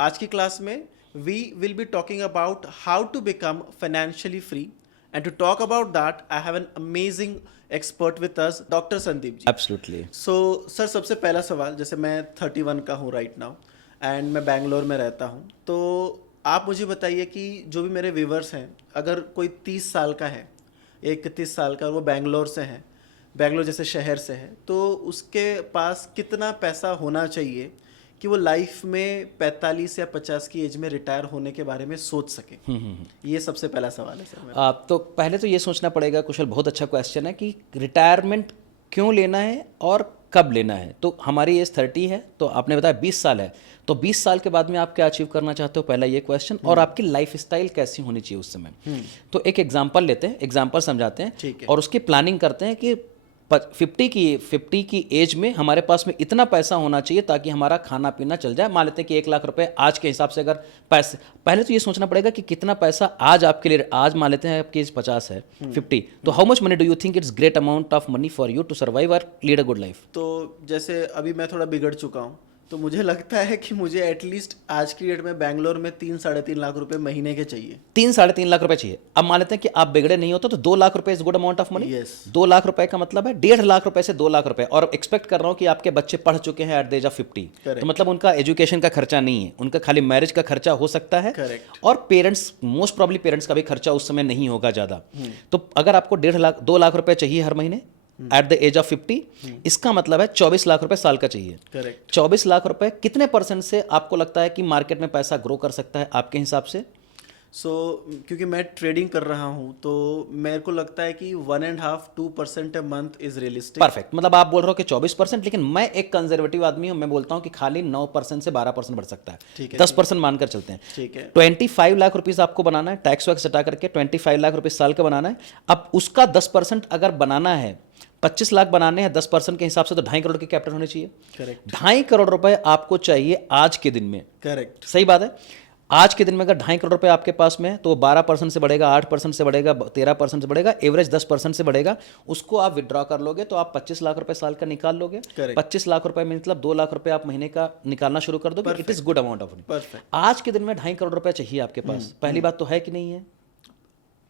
आज की क्लास में we will be talking about how to become financially free and to talk about that I have an amazing expert with us doctor Sandeep ji. Absolutely. So sir, सबसे पहला सवाल, जैसे मैं 31 का हूँ राइट नाउ एंड मैं बैंगलोर में रहता हूँ, तो आप मुझे बताइए कि जो भी मेरे व्यूवर्स हैं, अगर कोई 30 साल का है, 31 साल का, और वो बैंगलोर से है, बैंगलोर जैसे शहर से है, तो उसके पास कितना पैसा होना चाहिए कि वो लाइफ में 45 या 50 की एज में रिटायर होने के बारे में सोच सके? ये सबसे पहला सवाल है सर मेरा। तो पहले तो ये सोचना पड़ेगा, कुशल, बहुत अच्छा क्वेश्चन है कि रिटायरमेंट क्यों लेना है और कब लेना है। तो हमारी एज 30 है, तो आपने बताया 20 साल है, तो 20 साल के बाद में आप क्या अचीव करना चाहते हो, पहला ये क्वेश्चन। और आपकी लाइफ स्टाइल कैसी होनी चाहिए उस समय। तो एक एग्जाम्पल लेते हैं, एग्जाम्पल समझाते हैं, ठीक है। और उसकी प्लानिंग करते हैं कि 50 की एज में हमारे पास में इतना पैसा होना चाहिए ताकि हमारा खाना पीना चल जाए। मान लेते हैं कि 1 लाख रुपए आज के हिसाब से, अगर पैसे, पहले तो ये सोचना पड़ेगा कि कितना पैसा आज आपके लिए, आज मान लेते हैं आपकी एज 50 है, 50, तो how much money do you think it's great amount of money for you to survive और लीड अ गुड लाइफ। तो जैसे अभी मैं थोड़ा बिगड़ चुका हूँ, तो मुझे लगता है कि मुझे एटलीस्ट आज की डेट में बैंगलोर में 3-3.5 लाख रुपए महीने के चाहिए। 3-3.5 लाख रुपए चाहिए। अब मान लेते हैं कि आप बिगड़े नहीं होते, तो 2 लाख रुपए is good amount of money. Yes. 2 lakh रुपए का मतलब है 1.5 लाख रुपए से 2 लाख रुपए, और एक्सपेक्ट कर रहा हूं कि आपके बच्चे पढ़ चुके हैं at the age of 50, Correct. तो मतलब उनका एजुकेशन का खर्चा नहीं है, उनका खाली मैरिज का खर्चा हो सकता है। Correct. और पेरेंट्स, मोस्ट प्रॉब्ली पेरेंट्स का भी खर्चा उस समय नहीं होगा ज़्यादा। तो अगर आपको 2 लाख रुपए चाहिए हर महीने एट द एज ऑफ 50, इसका मतलब है 24 लाख रुपए साल का चाहिए। करेक्ट। 24 लाख रुपए कितने परसेंट से आपको लगता है कि मार्केट में पैसा ग्रो कर सकता है आपके हिसाब से? क्योंकि मैं ट्रेडिंग कर रहा हूँ, तो मेरे को लगता है कि 1.5-2% a month is realistic. Perfect. मतलब आप बोल रहे हो कि 24%, लेकिन मैं एक कंजर्वेटिव आदमी हूं, मैं बोलता हूं कि खाली 9% से 12% बढ़ सकता है। ठीक है, 10% मानकर चलते हैं। ठीक है। 25 लाख रुपीज आपको बनाना है, टैक्स वैक्स हटा करके 25 लाख रुपीज साल का बनाना है। अब उसका 10% अगर बनाना है, 25 लाख बनाने हैं 10% के हिसाब से, तो 2.5 करोड़ की कैपिटल होनी चाहिए। करेक्ट। 2.5 करोड़ रुपए आपको चाहिए आज के दिन में। करेक्ट। सही बात है। आज के दिन में अगर 2.5 करोड़ रुपए आपके पास में है, तो 12% से बढ़ेगा, 8% से बढ़ेगा, 13% से बढ़ेगा, एवरेज 10% से बढ़ेगा। उसको आप विड्रॉ कर लोगे तो आप 25 लाख रुपए साल का निकाल लोगे। Correct. 25 लाख रुपए में मतलब 2 लाख रुपए आप महीने का निकालना शुरू कर दोगे। It is good amount of money. Perfect. आज के दिन में 2.5 करोड़ रुपए चाहिए आपके पास। पहली बात तो है कि नहीं है?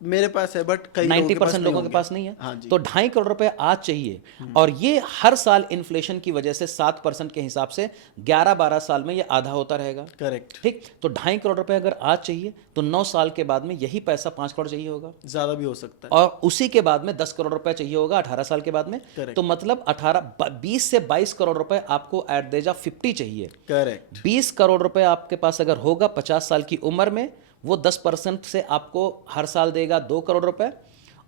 मेरे पास है, बट कई 90% लोगों के पास नहीं है। हाँ जी। तो 2.5 करोड़ रुपए आज चाहिए, और ये हर साल इन्फ्लेशन की वजह से 7% के हिसाब से 11-12 साल में ये आधा होता रहेगा। करेक्ट। ठीक। तो 2.5 करोड़ रुपए अगर आज चाहिए, तो 9 साल के बाद में यही पैसा 5 करोड़ चाहिए होगा, ज्यादा भी हो सकता है। और उसी के बाद में 10 करोड़ रुपए चाहिए होगा 18 साल के बाद में। Correct. तो मतलब 20 से 22 करोड़ रुपए आपको एट द एज ऑफ 50 चाहिए। करेक्ट। 20 करोड़ रुपए आपके पास अगर होगा 50 साल की उम्र में, वो 10% से आपको हर साल देगा 2 करोड़ रुपए,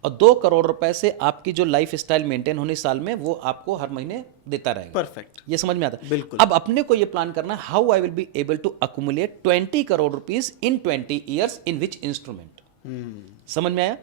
और 2 करोड़ रुपए से आपकी जो लाइफ स्टाइल मेंटेन होनी साल में, वो आपको हर महीने देता रहेगा। परफेक्ट। ये समझ में आता है? बिल्कुल। अब अपने को ये प्लान करना है, how I will be able to accumulate 20 crore rupees in 20 years in which instrument. समझ में आया?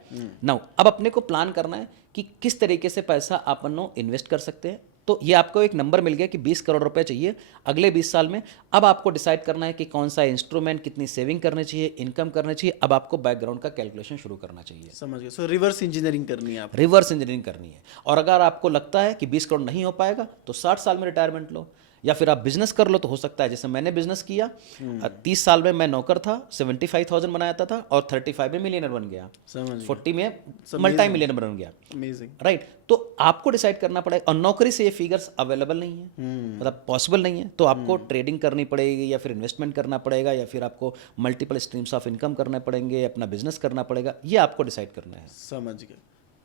नाउ अब अपने को प्लान करना है कि किस तरीके से पैसा अपन इन्वेस्ट कर सकते हैं। तो ये आपको एक नंबर मिल गया कि 20 करोड़ रुपए चाहिए अगले 20 साल में। अब आपको डिसाइड करना है कि कौन सा इंस्ट्रूमेंट, कितनी सेविंग करनी चाहिए, इनकम करनी चाहिए। अब आपको बैकग्राउंड का कैलकुलेशन शुरू करना चाहिए। समझ गए। रिवर्स इंजीनियरिंग करनी है आप। रिवर्स इंजीनियरिंग करनी है। और अगर आपको लगता है कि 20 करोड़ नहीं हो पाएगा, तो 60 साल में रिटायरमेंट लो, या फिर आप बिजनेस कर लो। तो हो सकता है, जैसे मैंने बिजनेस किया, 30 साल में मैं नौकर था, 75,000 बनाता था, और 35 में मिलियनर बन गया, समझ 40 में मल्टी मिलियनर बन गया। अमेजिंग। राइट। तो आपको डिसाइड करना पड़ेगा, और नौकरी से ये फिगर्स अवेलेबल नहीं है, मतलब पॉसिबल नहीं है। तो आपको ट्रेडिंग करनी पड़ेगी, या फिर इन्वेस्टमेंट करना पड़ेगा, या फिर आपको मल्टीपल स्ट्रीम्स ऑफ इनकम करने पड़ेंगे, अपना बिजनेस करना पड़ेगा। ये आपको डिसाइड करना है। समझ गए।